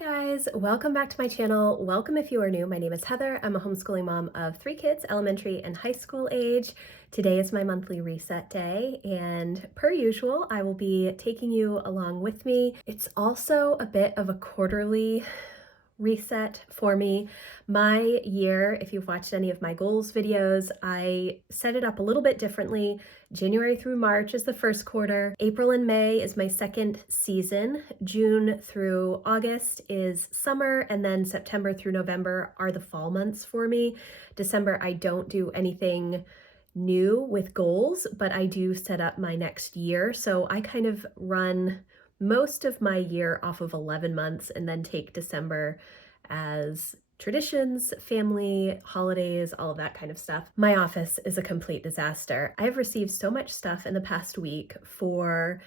Guys, welcome back to my channel. Welcome if you are new. My name is Heather. I'm a homeschooling mom of 3 kids, elementary and high school age. Today is my monthly reset day, and per usual, I will be taking you along with me. It's also a bit of a quarterly reset for me. My year, if you've watched any of my goals videos, I set it up a little bit differently. January through March is the first quarter. April and May is my second season. June through August is summer, and then September through November are the fall months for me. December, I don't do anything new with goals, but I do set up my next year. So I kind of run most of my year off of 11 months and then take December as traditions, family, holidays, all of that kind of stuff. My office is a complete disaster. I've received so much stuff in the past week for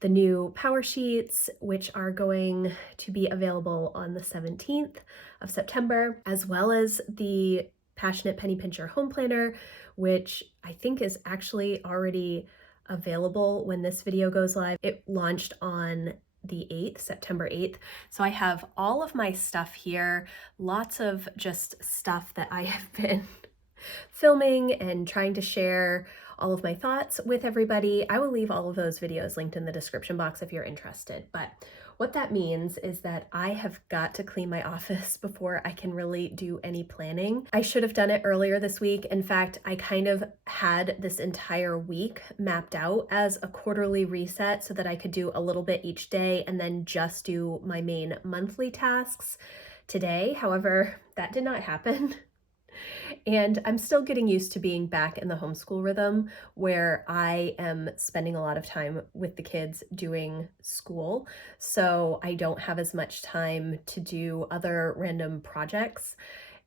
the new power sheets, which are going to be available on the 17th of September, as well as the Passionate Penny Pincher Home Planner, which I think is actually already available when this video goes live. It launched on the 8th, September 8th. So I have all of my stuff here, lots of just stuff that I have been filming and trying to share all of my thoughts with everybody. I will leave all of those videos linked in the description box if you're interested. But what that means is that I have got to clean my office before I can really do any planning. I should have done it earlier this week. In fact, I kind of had this entire week mapped out as a quarterly reset so that I could do a little bit each day and then just do my main monthly tasks today. However, that did not happen. And I'm still getting used to being back in the homeschool rhythm where I am spending a lot of time with the kids doing school. So I don't have as much time to do other random projects.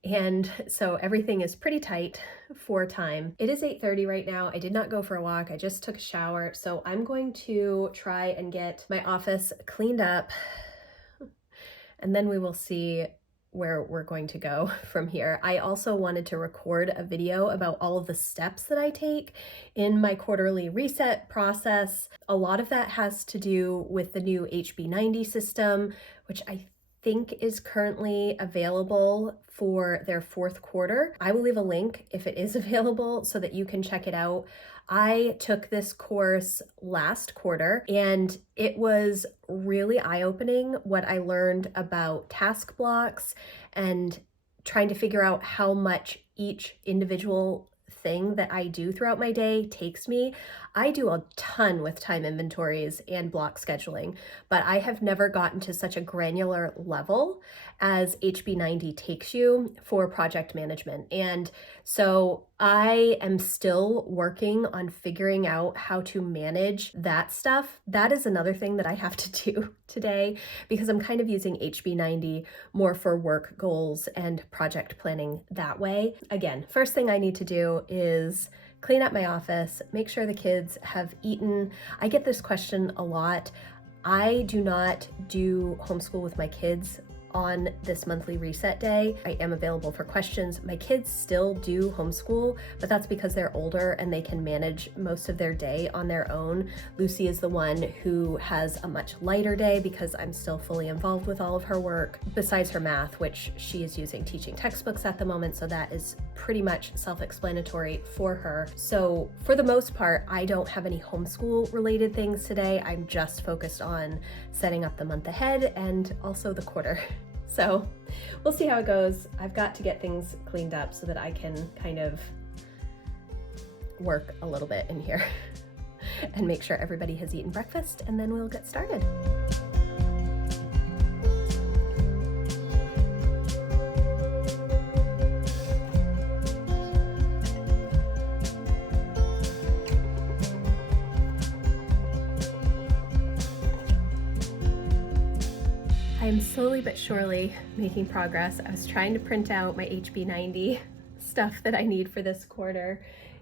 And so everything is pretty tight for time. It is 8:30 right now. I did not go for a walk. I just took a shower. So I'm going to try and get my office cleaned up, and then we will see where we're going to go from here. I also wanted to record a video about all of the steps that I take in my quarterly reset process. A lot of that has to do with the new HB90 system, which I think is currently available for their fourth quarter. I will leave a link if it is available so that you can check it out. I took this course last quarter and it was really eye-opening what I learned about task blocks and trying to figure out how much each individual thing that I do throughout my day takes me. I do a ton with time inventories and block scheduling, but I have never gotten to such a granular level as HB90 takes you for project management. And so I am still working on figuring out how to manage that stuff. That is another thing that I have to do today because I'm kind of using HB90 more for work goals and project planning that way. Again, first thing I need to do is clean up my office, make sure the kids have eaten. I get this question a lot. I do not do homeschool with my kids on this monthly reset day. I am available for questions. My kids still do homeschool, but that's because they're older and they can manage most of their day on their own. Lucy is the one who has a much lighter day because I'm still fully involved with all of her work, besides her math, which she is using teaching textbooks at the moment, so that is pretty much self-explanatory for her. So for the most part, I don't have any homeschool related things today. I'm just focused on setting up the month ahead and also the quarter. So we'll see how it goes. I've got to get things cleaned up so that I can kind of work a little bit in here and make sure everybody has eaten breakfast, and then we'll get started. I am slowly but surely making progress. I was trying to print out my HB90 stuff that I need for this quarter,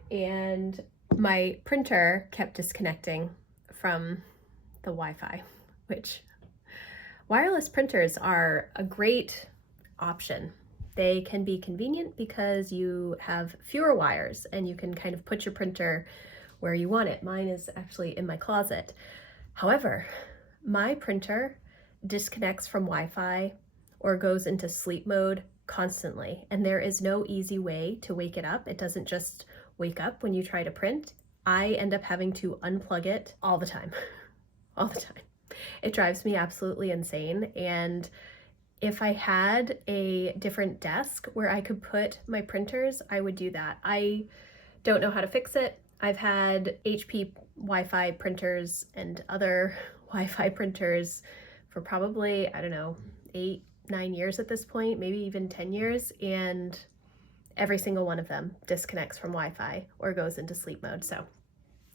and my printer kept disconnecting from the Wi-Fi, which wireless printers are a great option. They can be convenient because you have fewer wires and you can kind of put your printer where you want it. Mine is actually in my closet. However, my printer disconnects from Wi-Fi or goes into sleep mode constantly. And there is no easy way to wake it up. It doesn't just wake up when you try to print. I end up having to unplug it all the time, all the time. It drives me absolutely insane. And if I had a different desk where I could put my printers, I would do that. I don't know how to fix it. I've had HP Wi-Fi printers and other Wi-Fi printers for probably, I don't know, 8, 9 years at this point, maybe even 10 years. And every single one of them disconnects from Wi-Fi or goes into sleep mode. So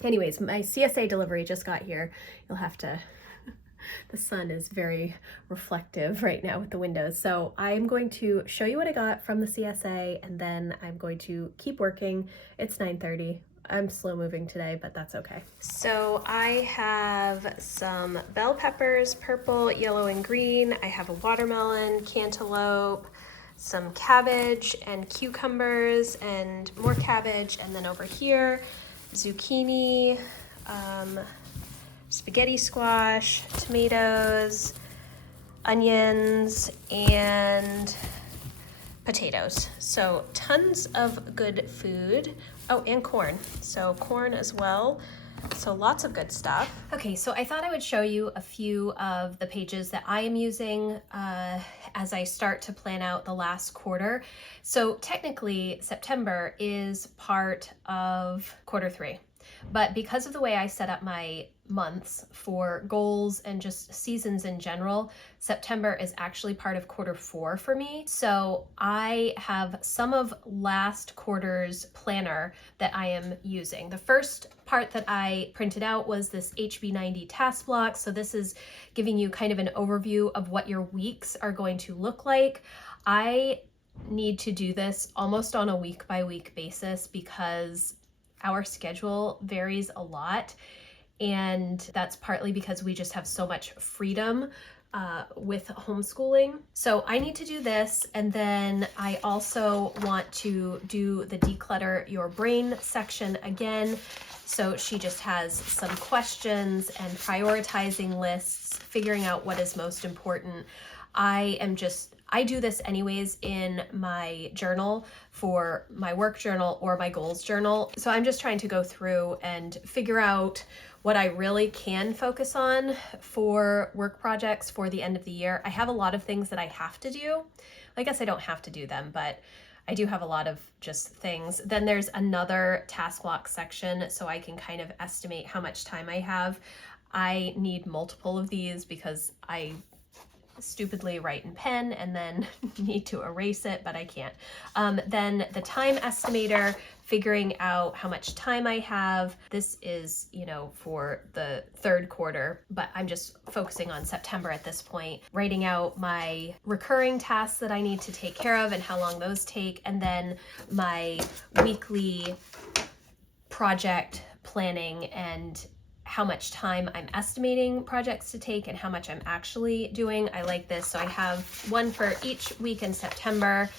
anyways, my CSA delivery just got here. You'll have to, the sun is very reflective right now with the windows. So I'm going to show you what I got from the CSA, and then I'm going to keep working. It's 9:30. I'm slow moving today, but that's okay. So I have some bell peppers, purple, yellow, and green. I have a watermelon, cantaloupe, some cabbage and cucumbers, and more cabbage. And then over here, zucchini, spaghetti squash, tomatoes, onions, and potatoes. So tons of good food. Oh, and corn. So corn as well. So lots of good stuff. Okay, so I thought I would show you a few of the pages that I am using as I start to plan out the last quarter. So technically, September is part of quarter 3. But because of the way I set up my months for goals and just seasons in general, September is actually part of quarter 4 for me. So I have some of last quarter's planner that I am using. The first part that I printed out was this HB90 task block. So this is giving you kind of an overview of what your weeks are going to look like. I need to do this almost on a week by week basis because our schedule varies a lot, and that's partly because we just have so much freedom with homeschooling. So I need to do this, and then I also want to do the declutter your brain section again. So she just has some questions and prioritizing lists, figuring out what is most important. I do this anyways in my journal for my work journal or my goals journal. So I'm just trying to go through and figure out what I really can focus on for work projects for the end of the year. I have a lot of things that I have to do. I guess I don't have to do them, but I do have a lot of just things. Then there's another task block section so I can kind of estimate how much time I have. I need multiple of these because I stupidly write in pen and then need to erase it, but I can't. Then the time estimator, figuring out how much time I have. This is, for the 3rd quarter, but I'm just focusing on September at this point. Writing out my recurring tasks that I need to take care of and how long those take, and then my weekly project planning and how much time I'm estimating projects to take and how much I'm actually doing. I like this. So I have one for each week in September,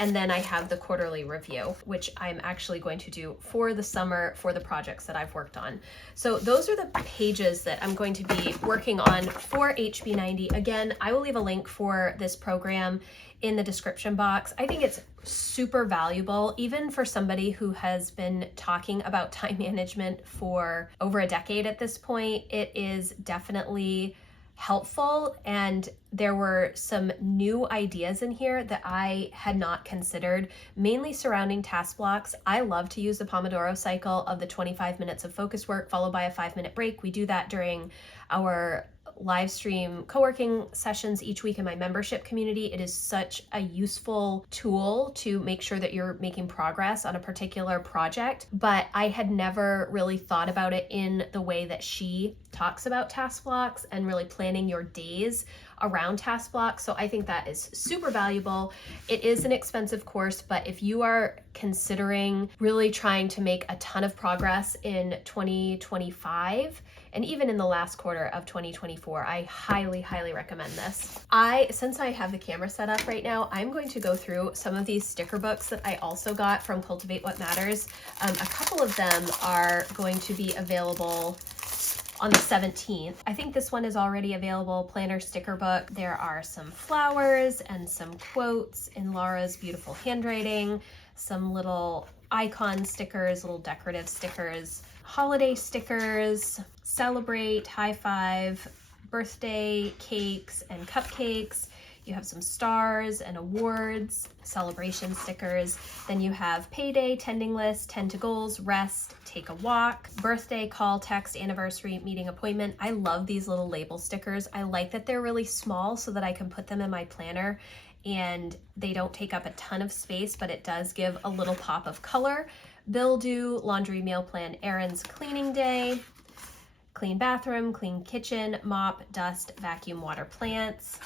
and then I have the quarterly review, which I'm actually going to do for the summer for the projects that I've worked on. So those are the pages that I'm going to be working on for HB90. Again, I will leave a link for this program in the description box. I think it's super valuable, even for somebody who has been talking about time management for over a decade at this point. It is definitely helpful, and there were some new ideas in here that I had not considered, mainly surrounding task blocks. I love to use the Pomodoro cycle of the 25 minutes of focus work followed by a 5-minute break. We do that during our live stream co-working sessions each week in my membership community. It is such a useful tool to make sure that you're making progress on a particular project, but I had never really thought about it in the way that she talks about task blocks and really planning your days around task blocks. So I think that is super valuable. It is an expensive course, but if you are considering really trying to make a ton of progress in 2025, and even in the last quarter of 2024, I highly, highly recommend this. Since I have the camera set up right now, I'm going to go through some of these sticker books that I also got from Cultivate What Matters. A couple of them are going to be available on the 17th. I think this one is already available, planner sticker book. There are some flowers and some quotes in Laura's beautiful handwriting, some little icon stickers, little decorative stickers, holiday stickers, celebrate, high five, birthday cakes and cupcakes. You have some stars and awards, celebration stickers. Then you have payday, tending list, tend to goals, rest, take a walk, birthday, call, text, anniversary, meeting, appointment. I love these little label stickers. I like that they're really small so that I can put them in my planner and they don't take up a ton of space, but it does give a little pop of color. Bill due, laundry, meal plan, errands, cleaning day, clean bathroom, clean kitchen, mop, dust, vacuum, water, plants.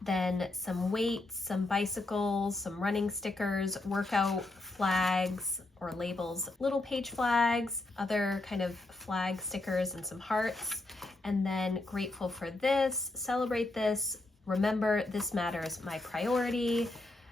Then some weights, some bicycles, some running stickers, workout flags or labels, little page flags, other kind of flag stickers and some hearts. And then grateful for this, celebrate this, remember this matters, my priority.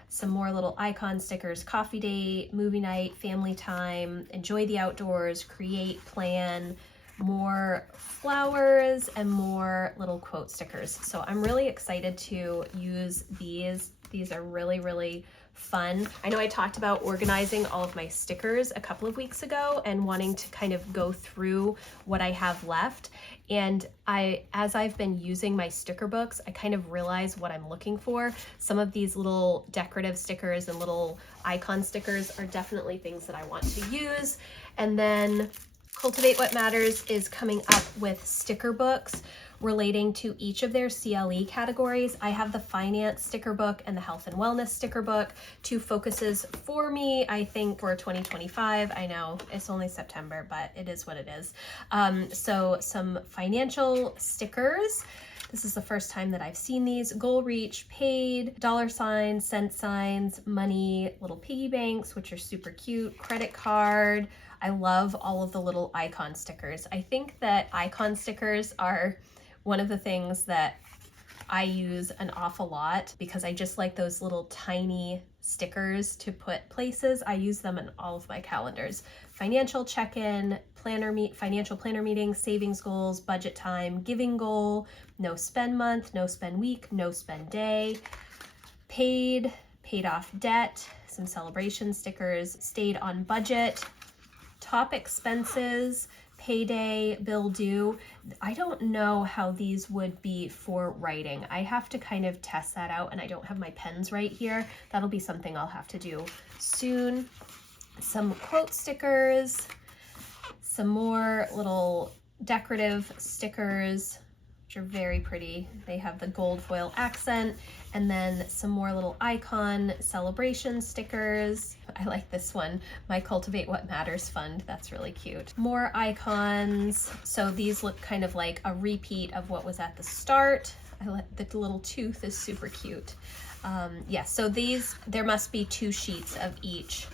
Some more little icon stickers, coffee date, movie night, family time, enjoy the outdoors, create, plan, more flowers, and more little quote stickers. So I'm really excited to use these. These are really, really fun. I know I talked about organizing all of my stickers a couple of weeks ago and wanting to kind of go through what I have left. And as I've been using my sticker books, I kind of realize what I'm looking for. Some of these little decorative stickers and little icon stickers are definitely things that I want to use. And then Cultivate What Matters is coming up with sticker books relating to each of their CLE categories. I have the finance sticker book and the health and wellness sticker book, two focuses for me, I think, for 2025. I know it's only September, but it is what it is. So some financial stickers. This is the first time that I've seen these. Goal reach, paid, dollar signs, cent signs, money, little piggy banks, which are super cute, credit card. I love all of the little icon stickers. I think that icon stickers are one of the things that I use an awful lot because I just like those little tiny stickers to put places. I use them in all of my calendars. Financial check-in, financial planner meetings, savings goals, budget time, giving goal, no spend month, no spend week, no spend day, paid off debt, some celebration stickers, stayed on budget, top expenses, payday, bill due. I don't know how these would be for writing. I have to kind of test that out, and I don't have my pens right here. That'll be something I'll have to do soon. Some quote stickers, some more little decorative stickers, which are very pretty. They have the gold foil accent, and then some more little icon celebration stickers. I like this one, my Cultivate What Matters Fund. That's really cute. More icons. So these look kind of like a repeat of what was at the start. The little tooth is super cute. Yeah, so there must be 2 sheets of each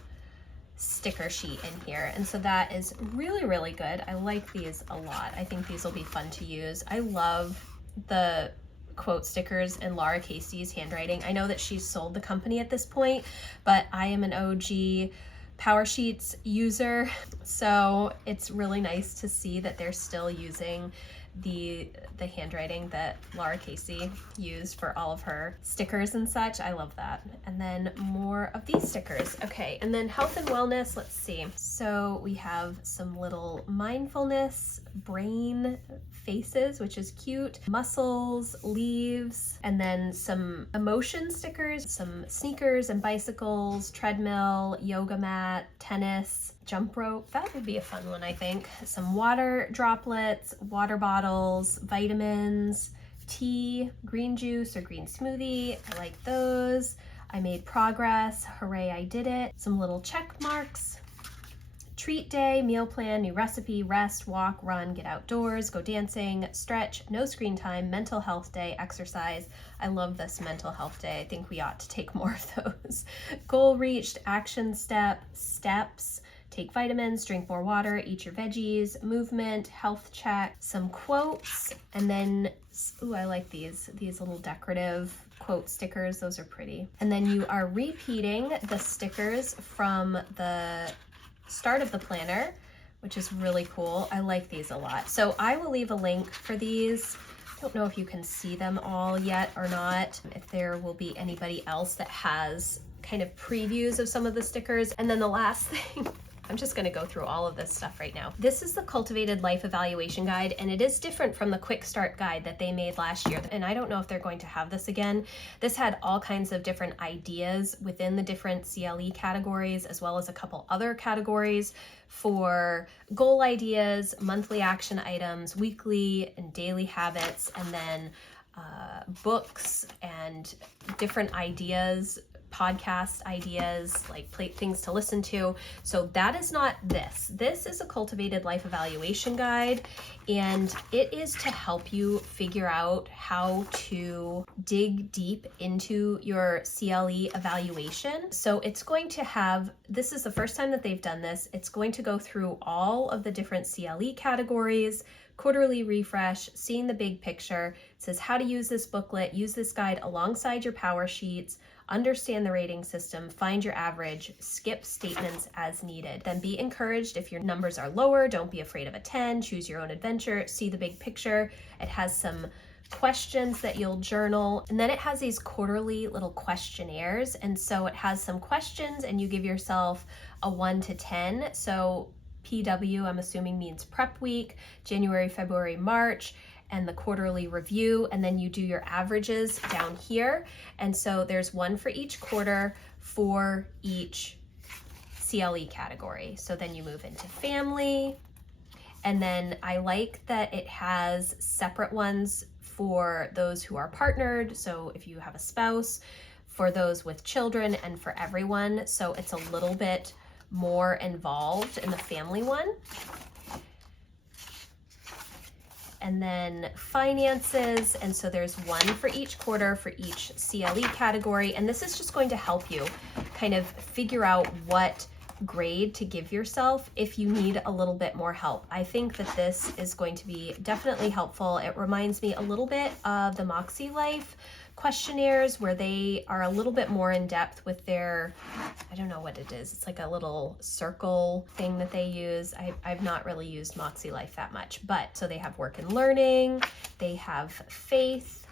sticker sheet in here, and so that is really, really good. I like these a lot. I think these will be fun to use. I love the quote stickers in Laura Casey's handwriting. I know that she's sold the company at this point, but I am an OG Power Sheets user, so it's really nice to see that they're still using the handwriting that Laura Casey used for all of her stickers and such. I love that. And then more of these stickers. Okay, and then health and wellness, let's see. So we have some little mindfulness brain faces, which is cute, muscles, leaves, and then some emotion stickers, some sneakers and bicycles, treadmill, yoga mat, tennis, jump rope. That would be a fun one, I think. Some water droplets, water bottles, vitamins, tea, green juice or green smoothie. I like those. I made progress. Hooray, I did it. Some little check marks. Treat day, meal plan, new recipe, rest, walk, run, get outdoors, go dancing, stretch, no screen time, mental health day, exercise. I love this mental health day. I think we ought to take more of those. Goal reached, action step, steps, take vitamins, drink more water, eat your veggies, movement, health check, some quotes, and then, ooh, I like these little decorative quote stickers. Those are pretty. And then you are repeating the stickers from the start of the planner which is really cool. I like these a lot. So I will leave a link for these. I don't know if you can see them all yet or not, if there will be anybody else that has kind of previews of some of the stickers. And then the last thing, I'm just gonna go through all of this stuff right now. This is the Cultivated Life Evaluation Guide, and it is different from the Quick Start Guide that they made last year. And I don't know if they're going to have this again. This had all kinds of different ideas within the different CLE categories, as well as a couple other categories for goal ideas, monthly action items, weekly and daily habits, and then books and different ideas, podcast ideas, like things to listen to. So that is not this. This is a Cultivated Life Evaluation Guide, and it is to help you figure out how to dig deep into your CLE evaluation. So it's going to have, this is the first time that they've done this, it's going to go through all of the different CLE categories, quarterly refresh, seeing the big picture. It says how to use this booklet, use this guide alongside your power sheets, understand the rating system, find your average, skip statements as needed. Then be encouraged if your numbers are lower, don't be afraid of a 10, choose your own adventure, see the big picture. It has some questions that you'll journal, and then it has these quarterly little questionnaires. And so it has some questions and you give yourself a 1 to 10. So PW, I'm assuming, means prep week, January, February, March, and the quarterly review, and then you do your averages down here. And so there's one for each quarter for each CLE category. So then you move into family, and then I like that it has separate ones for those who are partnered, so if you have a spouse, for those with children, and for everyone. So it's a little bit more involved in the family one. And then finances, and so there's one for each quarter for each CLE category, and this is just going to help you kind of figure out what grade to give yourself if you need a little bit more help. I think that this is going to be definitely helpful. It reminds me a little bit of the Moxie Life questionnaires, where they are a little bit more in depth with their, I don't know what it is, it's like a little circle thing that they use. I've not really used Moxie Life that much, but so they have work and learning, they have faith,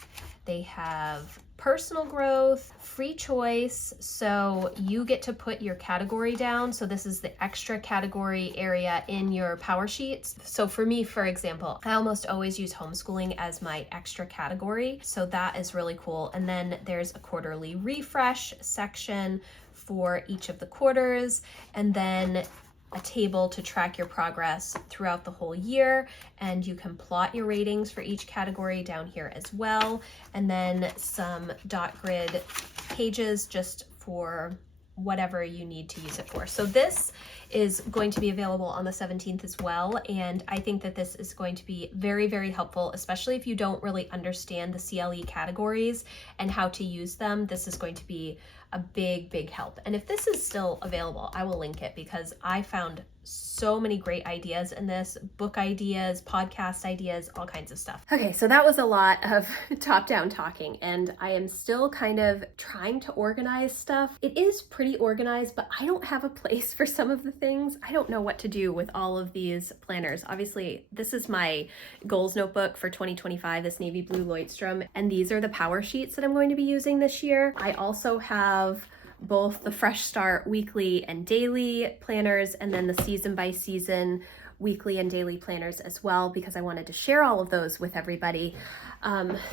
they have personal growth, free choice, so you get to put your category down. So this is the extra category area in your power sheets. So for me, for example, I almost always use homeschooling as my extra category, so that is really cool. And then there's a quarterly refresh section for each of the quarters, and then a table to track your progress throughout the whole year, and you can plot your ratings for each category down here as well, and then some dot grid pages just for whatever you need to use it for. So this is going to be available on the 17th as well, and I think that this is going to be very, very helpful, especially if you don't really understand the CLE categories and how to use them. This is going to be a big, big help. And if this is still available, I will link it, because I found so many great ideas in this, book ideas, podcast ideas, all kinds of stuff. Okay, so that was a lot of top-down talking, and I am still kind of trying to organize stuff. It is pretty organized, but I don't have a place for some of the things. I don't know what to do with all of these planners. Obviously, this is my goals notebook for 2025, this navy blue Lloydstrom, and these are the power sheets that I'm going to be using this year. I also have both the Fresh Start weekly and daily planners, and then the season by season weekly and daily planners as well, because I wanted to share all of those with everybody.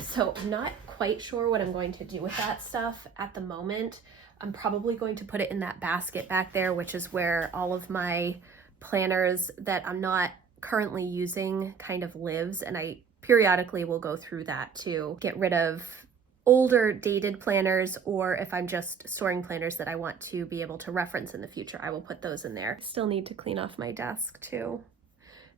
So I'm not quite sure what I'm going to do with that stuff at the moment. I'm probably going to put it in that basket back there, which is where all of my planners that I'm not currently using kind of lives, and I periodically will go through that to get rid of older dated planners, or if I'm just storing planners that I want to be able to reference in the future, I will put those in there. Still need to clean off my desk too,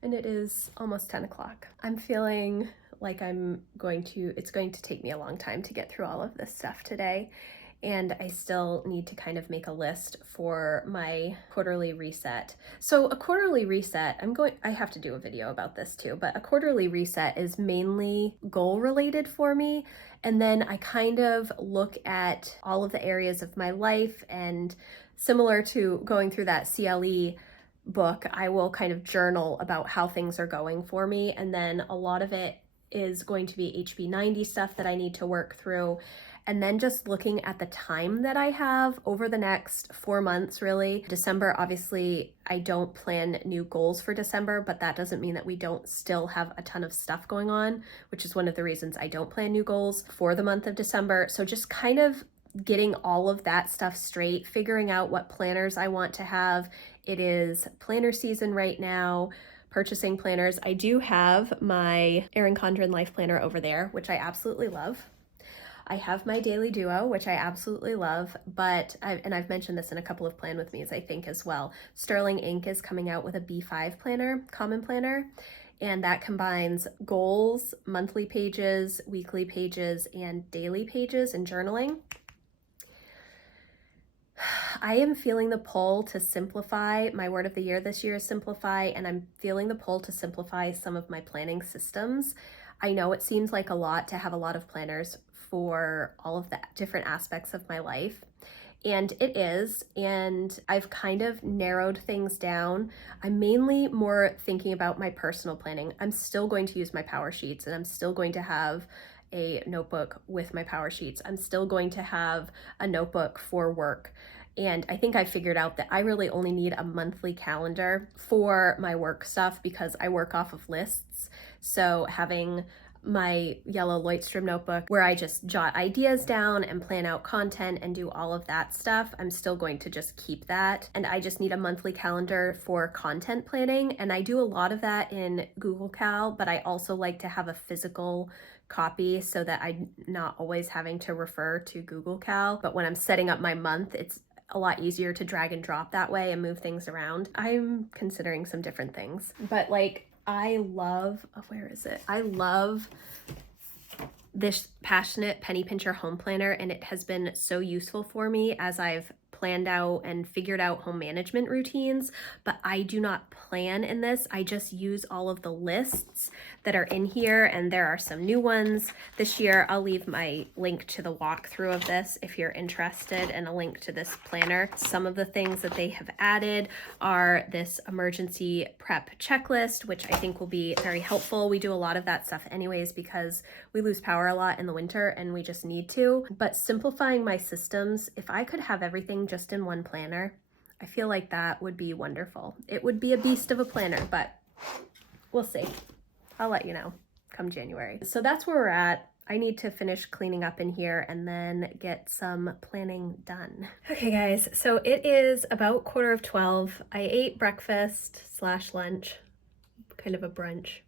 and it is almost 10 o'clock. I'm feeling like it's going to take me a long time to get through all of this stuff today, and I still need to kind of make a list for my quarterly reset. So a quarterly reset, I have to do a video about this too, but a quarterly reset is mainly goal related for me. And then I kind of look at all of the areas of my life, and similar to going through that CLE book, I will kind of journal about how things are going for me. And then a lot of it is going to be HB90 stuff that I need to work through. And then just looking at the time that I have over the next 4 months, really. December, obviously, I don't plan new goals for December, but that doesn't mean that we don't still have a ton of stuff going on, which is one of the reasons I don't plan new goals for the month of December. So just kind of getting all of that stuff straight, figuring out what planners I want to have. It is planner season right now, purchasing planners. I do have my Erin Condren Life Planner over there, which I absolutely love. I have my Daily Duo, which I absolutely love, but I've mentioned this in a couple of Plan With Me's, I think, as well. Sterling Ink is coming out with a B5 planner, common planner, and that combines goals, monthly pages, weekly pages, and daily pages and journaling. I am feeling the pull to simplify. My word of the year this year is simplify, and I'm feeling the pull to simplify some of my planning systems. I know it seems like a lot to have a lot of planners for all of the different aspects of my life, and it is, and I've kind of narrowed things down. I'm mainly more thinking about my personal planning. I'm still going to use my power sheets, and I'm still going to have a notebook with my power sheets. I'm still going to have a notebook for work. And I think I figured out that I really only need a monthly calendar for my work stuff because I work off of lists. So having my yellow Lloydstrom notebook where I just jot ideas down and plan out content and do all of that stuff, I'm still going to just keep that. And I just need a monthly calendar for content planning. And I do a lot of that in Google Cal, but I also like to have a physical copy so that I'm not always having to refer to Google Cal. But when I'm setting up my month, it's a lot easier to drag and drop that way and move things around. I'm considering some different things, but like I love, where is it? I love this Passionate Penny Pincher home planner, and it has been so useful for me as I've planned out and figured out home management routines, but I do not plan in this. I just use all of the lists that are in here, and there are some new ones this year. I'll leave my link to the walkthrough of this if you're interested, and a link to this planner. Some of the things that they have added are this emergency prep checklist, which I think will be very helpful. We do a lot of that stuff anyways because we lose power a lot in the winter and we just need to. But simplifying my systems, if I could have everything just in one planner, I feel like that would be wonderful. It would be a beast of a planner, but we'll see. I'll let you know come January. So that's where we're at. I need to finish cleaning up in here and then get some planning done. Okay guys, so it is about 11:15. I ate breakfast / lunch, kind of a brunch,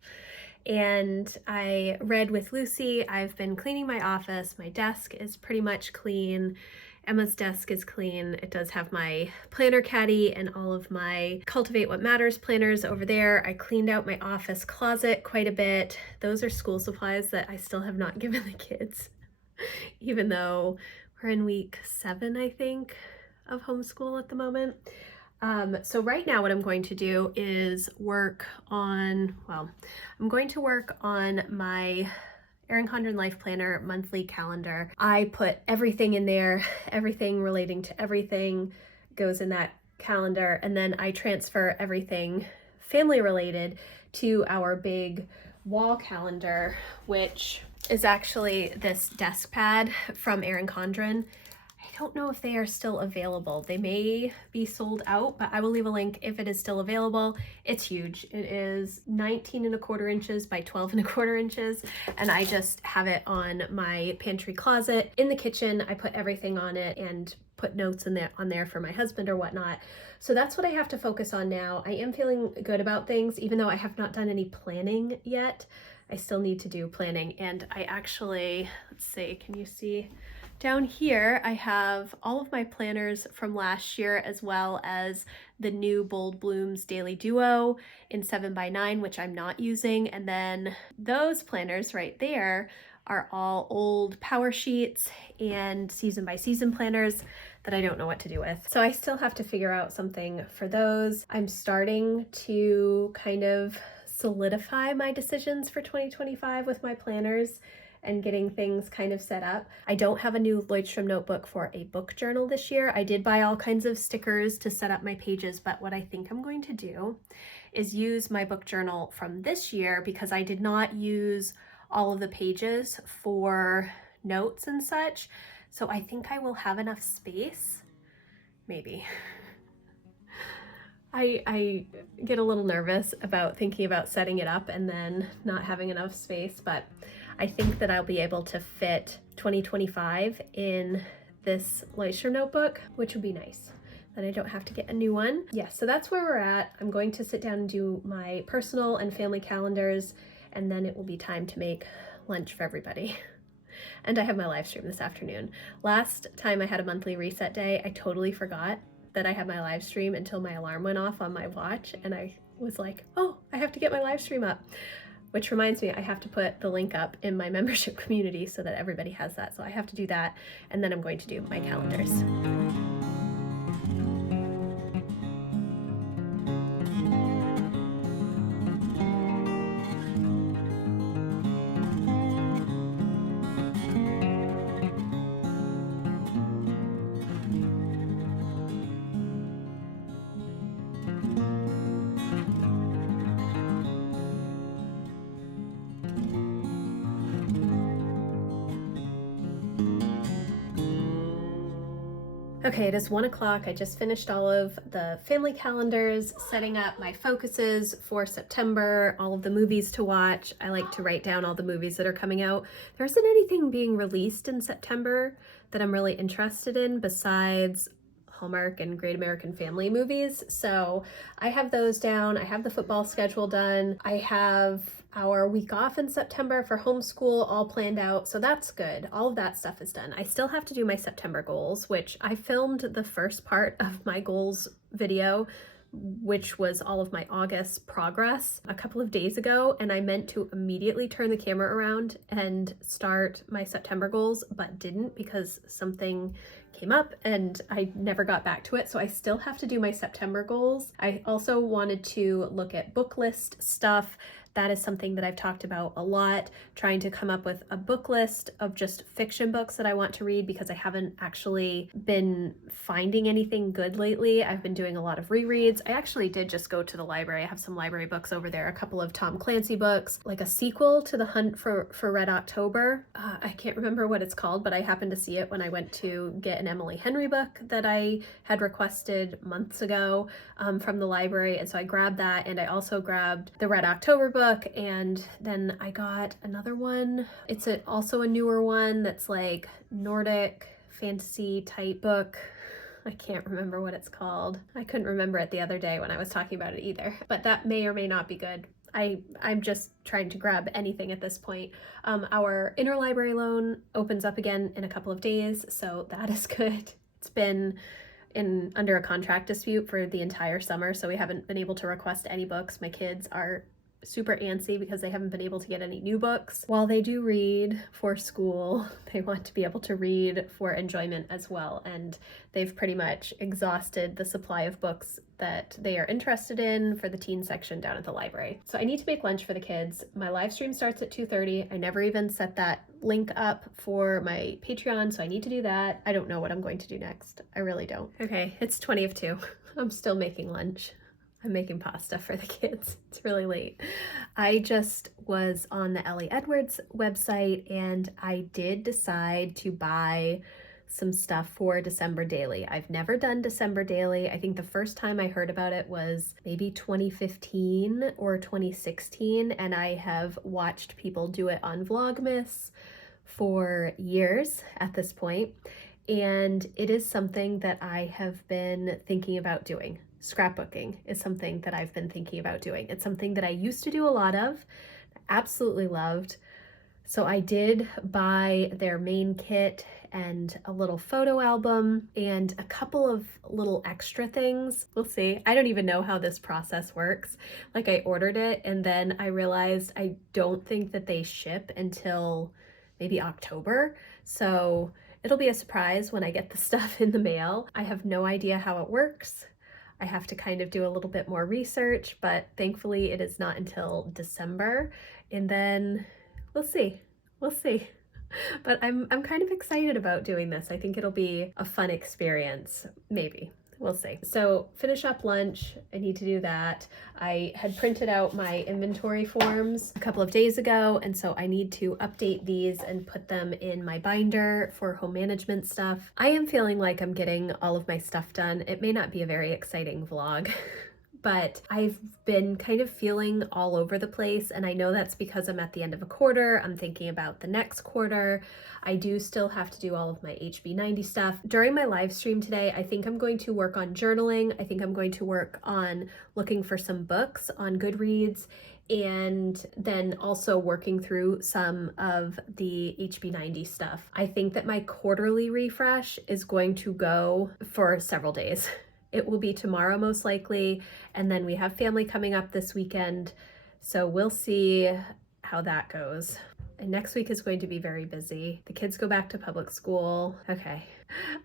and I read with Lucy. I've been cleaning my office. My desk is pretty much clean. Emma's desk is clean. It does have my planner caddy and all of my Cultivate What Matters planners over there. I cleaned out my office closet quite a bit. Those are school supplies that I still have not given the kids, even though we're in week 7, I think, of homeschool at the moment. So right now what I'm going to do is work on, I'm going to work on my Erin Condren Life Planner monthly calendar. I put everything in there, everything relating to everything goes in that calendar, and then I transfer everything family related to our big wall calendar, which is actually this desk pad from Erin Condren. I don't know if they are still available. They may be sold out, but I will leave a link if it is still available. It's huge. It is 19¼ inches by 12¼ inches, and I just have it on my pantry closet in the kitchen. I put everything on it and put notes on there for my husband or whatnot. So that's what I have to focus on now. I am feeling good about things, even though I have not done any planning yet. I still need to do planning, and I actually, let's see, can you see? Down here, I have all of my planners from last year, as well as the new Bold Blooms Daily Duo in 7x9, which I'm not using. And then those planners right there are all old power sheets and season by season planners that I don't know what to do with. So I still have to figure out something for those. I'm starting to kind of solidify my decisions for 2025 with my planners. and getting things kind of set up. I don't have a new Lloydstrom notebook for a book journal this year. I did buy all kinds of stickers to set up my pages, but what I think I'm going to do is use my book journal from this year because I did not use all of the pages for notes and such. So I think I will have enough space, maybe. I get a little nervous about thinking about setting it up and then not having enough space, but I think that I'll be able to fit 2025 in this Lloydstrom notebook, which would be nice. Then I don't have to get a new one. Yeah, so that's where we're at. I'm going to sit down and do my personal and family calendars, and then it will be time to make lunch for everybody. And I have my live stream this afternoon. Last time I had a monthly reset day, I totally forgot that I had my live stream until my alarm went off on my watch, and I was like, oh, I have to get my live stream up. Which reminds me, I have to put the link up in my membership community so that everybody has that. So I have to do that, and then I'm going to do my calendars. Okay, it is 1 o'clock. I just finished all of the family calendars, setting up my focuses for September, all of the movies to watch. I like to write down all the movies that are coming out. There isn't anything being released in September that I'm really interested in besides Hallmark and Great American Family movies. So I have those down. I have the football schedule done. I have our week off in September for homeschool all planned out. So that's good. All of that stuff is done. I still have to do my September goals, which I filmed the first part of my goals video, which was all of my August progress a couple of days ago, and I meant to immediately turn the camera around and start my September goals, but didn't because something came up and I never got back to it. So I still have to do my September goals. I also wanted to look at book list stuff. That is something that I've talked about a lot, trying to come up with a book list of just fiction books that I want to read because I haven't actually been finding anything good lately. I've been doing a lot of rereads. I actually did just go to the library. I have some library books over there, a couple of Tom Clancy books, like a sequel to The Hunt for Red October. I can't remember what it's called, but I happened to see it when I went to get an Emily Henry book that I had requested months ago from the library. And so I grabbed that, and I also grabbed the Red October book, and then I got another one. It's also a newer one that's like Nordic fantasy type book. I can't remember what it's called. I couldn't remember it the other day when I was talking about it either, but that may or may not be good. I'm just trying to grab anything at this point. Our interlibrary loan opens up again in a couple of days, so that is good. It's been under a contract dispute for the entire summer, so we haven't been able to request any books. My kids are super antsy because they haven't been able to get any new books. While they do read for school, they want to be able to read for enjoyment as well, and they've pretty much exhausted the supply of books that they are interested in for the teen section down at the library. So I need to make lunch for the kids. My live stream starts at 2:30. I never even set that link up for my Patreon, so I need to do that. I don't know what I'm going to do next. I really don't. Okay, it's 20 of 2. I'm still making lunch. I'm making pasta for the kids. It's really late. I just was on the Ellie Edwards website, and I did decide to buy some stuff for December Daily. I've never done December Daily. I think the first time I heard about it was maybe 2015 or 2016, and I have watched people do it on Vlogmas for years at this point, and it is something that I have been thinking about doing. Scrapbooking is something that I've been thinking about doing. It's something that I used to do a lot of, absolutely loved. So I did buy their main kit and a little photo album and a couple of little extra things. We'll see. I don't even know how this process works. Like, I ordered it and then I realized I don't think that they ship until maybe October. So it'll be a surprise when I get the stuff in the mail. I have no idea how it works. I have to kind of do a little bit more research, but thankfully it is not until December, and then we'll see. We'll see. But I'm kind of excited about doing this. I think it'll be a fun experience, maybe. We'll see. So finish up lunch. I need to do that. I had printed out my inventory forms a couple of days ago, and so I need to update these and put them in my binder for home management stuff. I am feeling like I'm getting all of my stuff done. It may not be a very exciting vlog. But I've been kind of feeling all over the place, and I know that's because I'm at the end of a quarter. I'm thinking about the next quarter. I do still have to do all of my HB90 stuff. During my live stream today, I think I'm going to work on journaling. I think I'm going to work on looking for some books on Goodreads, and then also working through some of the HB90 stuff. I think that my quarterly refresh is going to go for several days. It will be tomorrow most likely, and then we have family coming up this weekend, so we'll see how that goes. And next week is going to be very busy. The kids go back to public school. Okay,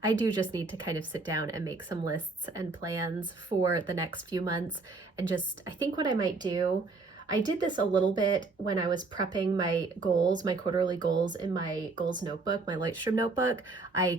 I do just need to kind of sit down and make some lists and plans for the next few months, and just, I think what I might do, I did this a little bit when I was prepping my goals, my quarterly goals in my goals notebook, my Lightstream notebook. I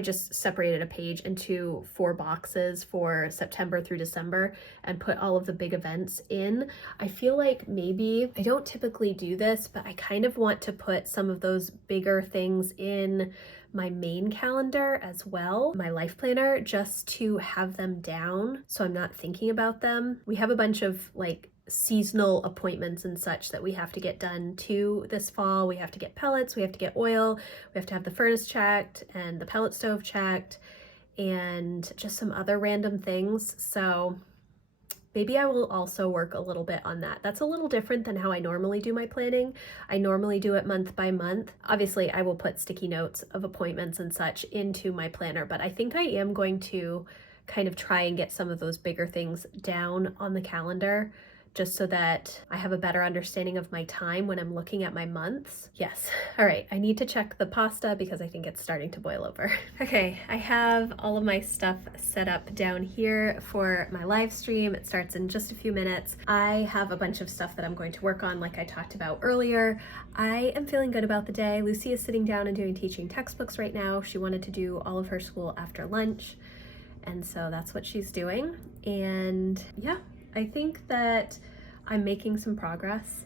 just separated a page into 4 boxes for September through December and put all of the big events in. I feel like maybe, I don't typically do this, but I kind of want to put some of those bigger things in my main calendar as well, my life planner, just to have them down so I'm not thinking about them. We have a bunch of like seasonal appointments and such that we have to get done too this fall. We have to get pellets, we have to get oil, we have to have the furnace checked and the pellet stove checked, and just some other random things. So maybe I will also work a little bit on that. That's a little different than how I normally do my planning. I normally do it month by month. Obviously, I will put sticky notes of appointments and such into my planner, but I think I am going to kind of try and get some of those bigger things down on the calendar, just so that I have a better understanding of my time when I'm looking at my months. Yes. All right, I need to check the pasta because I think it's starting to boil over. Okay, I have all of my stuff set up down here for my live stream. It starts in just a few minutes. I have a bunch of stuff that I'm going to work on, like I talked about earlier. I am feeling good about the day. Lucy is sitting down and doing teaching textbooks right now. She wanted to do all of her school after lunch, and so that's what she's doing. And yeah, I think that I'm making some progress,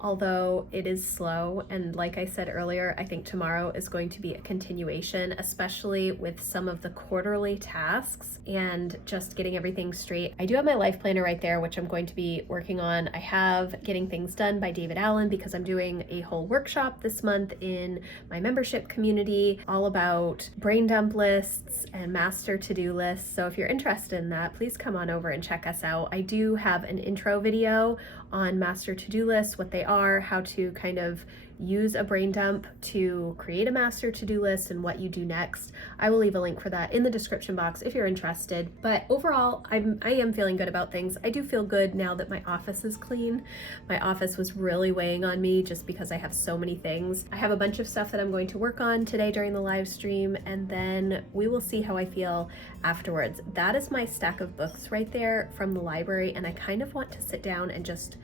although it is slow. And like I said earlier, I think tomorrow is going to be a continuation, especially with some of the quarterly tasks and just getting everything straight. I do have my life planner right there, which I'm going to be working on. I have Getting Things Done by David Allen because I'm doing a whole workshop this month in my membership community all about brain dump lists and master to-do lists. So if you're interested in that, please come on over and check us out. I do have an intro video on master to-do lists, what they are, how to kind of use a brain dump to create a master to-do list, and what you do next. I will leave a link for that in the description box if you're interested. But overall, I am feeling good about things. I do feel good now that my office is clean. My office was really weighing on me just because I have so many things. I have a bunch of stuff that I'm going to work on today during the live stream, and then we will see how I feel afterwards. That is my stack of books right there from the library, and I kind of want to sit down and just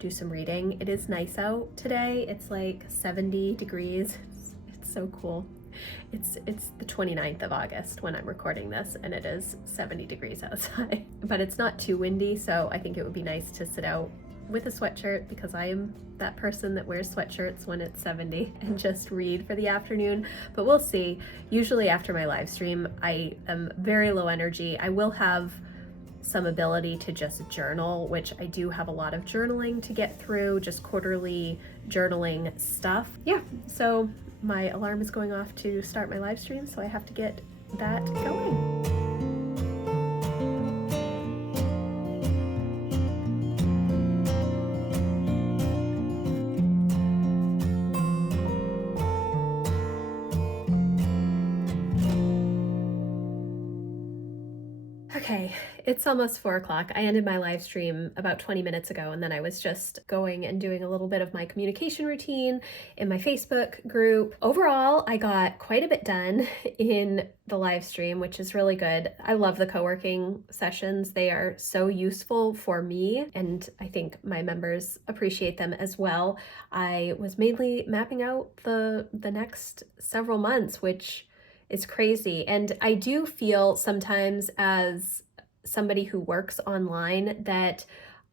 do some reading. It is nice out today. It's like 70 degrees. It's so cool. It's the 29th of August when I'm recording this, and it is 70 degrees outside. But it's not too windy, so I think it would be nice to sit out with a sweatshirt, because I am that person that wears sweatshirts when it's 70, and just read for the afternoon. But we'll see. Usually after my live stream, I am very low energy. I will have some ability to just journal, which I do have a lot of journaling to get through, just quarterly journaling stuff. Yeah, so my alarm is going off to start my live stream, so I have to get that going. Okay, it's almost 4 o'clock. I ended my live stream about 20 minutes ago, and then I was just going and doing a little bit of my communication routine in my Facebook group. Overall, I got quite a bit done in the live stream, which is really good. I love the co-working sessions. They are so useful for me, and I think my members appreciate them as well. I was mainly mapping out the next several months, which is crazy. And I do feel sometimes as somebody who works online that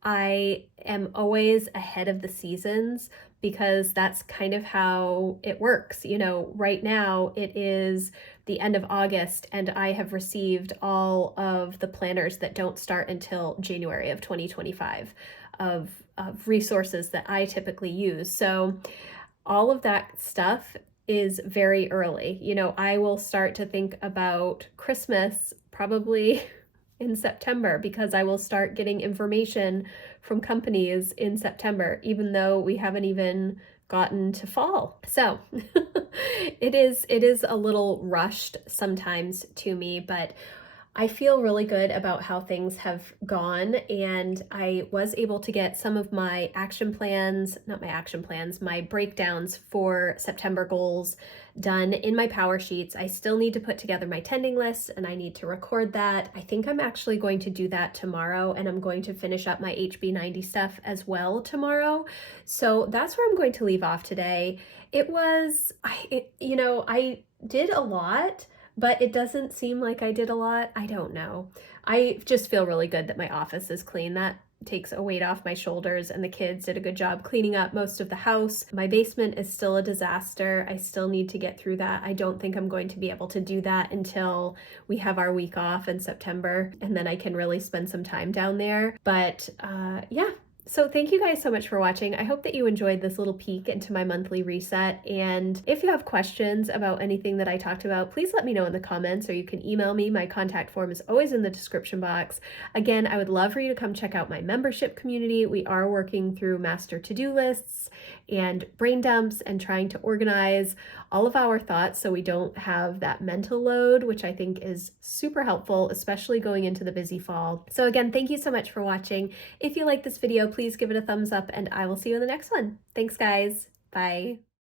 I am always ahead of the seasons because that's kind of how it works. You know, right now it is the end of August and I have received all of the planners that don't start until January of 2025 of resources that I typically use. So all of that stuff is very early. You know, I will start to think about Christmas probably in September because I will start getting information from companies in September, even though we haven't even gotten to fall. So it is a little rushed sometimes to me, but I feel really good about how things have gone, and I was able to get some of my action plans, not my action plans, my breakdowns for September goals done in my power sheets. I still need to put together my tending list and I need to record that. I think I'm actually going to do that tomorrow, and I'm going to finish up my HB90 stuff as well tomorrow. So that's where I'm going to leave off today. I did a lot, but it doesn't seem like I did a lot. I don't know. I just feel really good that my office is clean. That takes a weight off my shoulders, and the kids did a good job cleaning up most of the house. My basement is still a disaster. I still need to get through that. I don't think I'm going to be able to do that until we have our week off in September, and then I can really spend some time down there. But yeah. So thank you guys so much for watching. I hope that you enjoyed this little peek into my monthly reset. And if you have questions about anything that I talked about, please let me know in the comments, or you can email me. My contact form is always in the description box. Again, I would love for you to come check out my membership community. We are working through master to-do lists and brain dumps and trying to organize all of our thoughts so we don't have that mental load, which I think is super helpful, especially going into the busy fall. So again, thank you so much for watching. If you like this video, please give it a thumbs up, and I will see you in the next one. Thanks, guys. Bye.